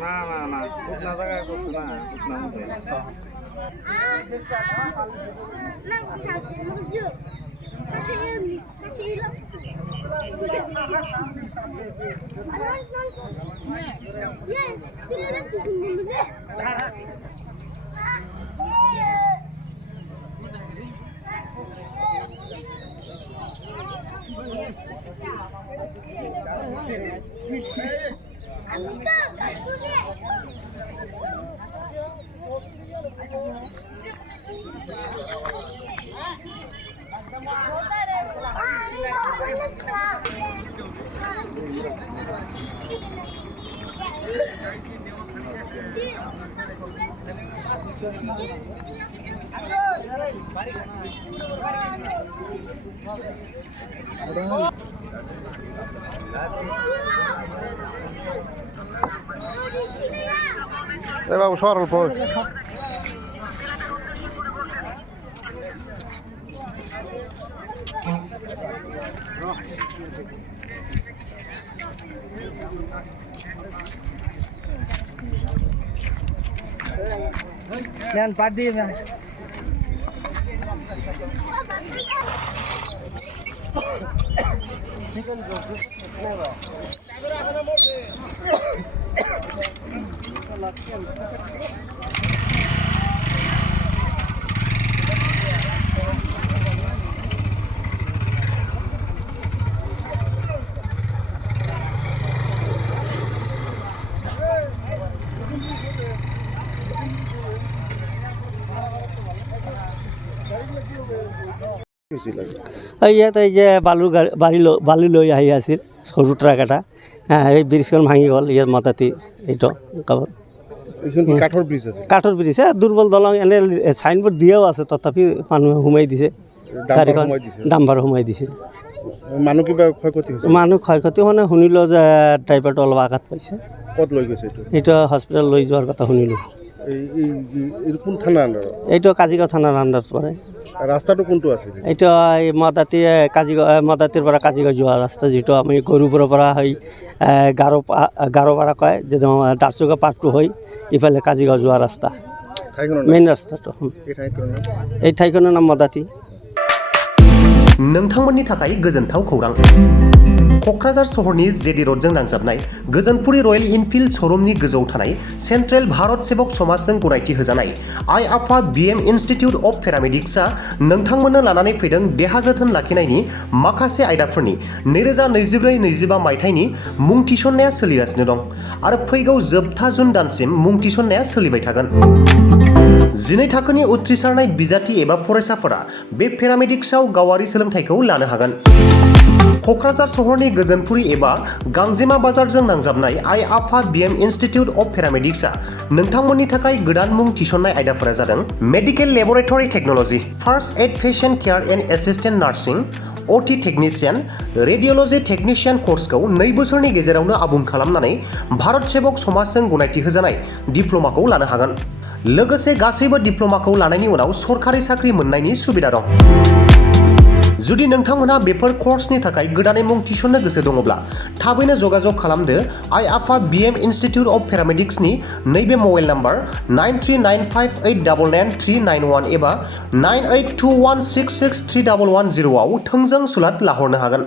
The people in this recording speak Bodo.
না না না শুকনা জায়গায় করছে না শুকনা মধ্যে বাবু সরল পর নেন পাট দিয়ে না ইয়াত এই যে বালি লৈ আহি আছিল সৰু ট্ৰাক এটা এই ব্ৰিজখন ভাঙি গ'ল ইয়াত মতাতি এইটো কাঠৰ ব্ৰিজ দুৰ্বল দলং এনে চাইনবোৰ্ড দিয়াও আছে তথাপি মানুহে সোমাই দিছে গাড়ীখন ডাম্পাৰ সোমাই দিছে মানুহ ক্ষয়ক্ষতি মানে শুনিলোঁ যে ড্ৰাইভাৰটো অলপ আঘাত পাইছে ক'ত লৈ গৈছে এইটো হস্পিটেল লৈ যোৱাৰ কথা শুনিলোঁ কোন থানাৰ আণ্ডাৰত এইটো কাজিগাঁও থানাৰ আণ্ডাৰত পৰে ৰাস্তাটো কোনটো আছে এইটো এই মদাতিৰ পৰা কাজিগাঁও যোৱা ৰাস্তা যিটো আমি গৰুপুৰৰ পৰা হৈ গাৰোপাৰা কয় যে দাৰ্চুকা পাৰ্টটো হৈ ইফালে কাজিগাঁও যোৱা ৰাস্তা মেইন ৰাস্তাটো এই ঠাইখনৰ নাম মদাতি नोंथांमोननि थाखाय गोजोनथाव खौरां क'क्राझार सहरनि जेडि र'डजों नांजाबनाय गोजोनपुरी रयेल इनफिल्ड श'रुमनि गोजौआव थानाय सेन्ट्रेल भारत सेबक समाजजों गनायथि होजानाय आइ आफा बिएम इन्स्टिटिउट अफ पेरामेडिक्सआ नोंथांमोननो लानानै फैदों देहा जोथोन लाखिनायनि माखासे आयदाफोरनि 2024-25 मायथाइनि मुं थिसननाया सोलिगासिनो दं आरो फैगौ जोबथा जुन दानसिम मुं थिसननाया सोलिबाय थागोन 12 थाखोनि उथ्रिसारनाय बिजाथि एबा फरायसाफोरा बे पेरामेडिक्सआव गावारि सोलोंथाइखौ लानो हागोन क'क्राझार सहरनि गोजोनपुरी एबा गांजेमा बाजारजों नांजाबनाय आइ आफा बिएम इन्स्टिटिउट अफ पेरामेडिक्सआ नोंथांमोननि थाखाय गोदान मुं थिसननाय आयदाफोरा जादों medical laboratory technology first aid patient care and assistant nursing OT technician radiology technician कर्सखौ 2 बोसोरनि गेजेरावनो आबुं खालामनानै भारत सेबक समाजजों गनायथि होजानाय डिप्ल'माखौ लानो हागोन लोगोसे गासैबो डिप्ल'माखौ लानायनि उनाव सरकारि साख्रि मोननायनि सुबिदा दं जुदि नोंथांमोनहा बेफोर कर्सनि थाखाय गोदानै मुं थिसननो गोसो दङब्ला थाबैनो जगाजग खालामदो आइ आफा बिएम इन्स्टिटिउट अफ पेरामेडिक्सनि नैबे मबाइल नाम्बार 9395899391 एबा 9821663110 आव थोंजों सुलाद लाहरनो हागोन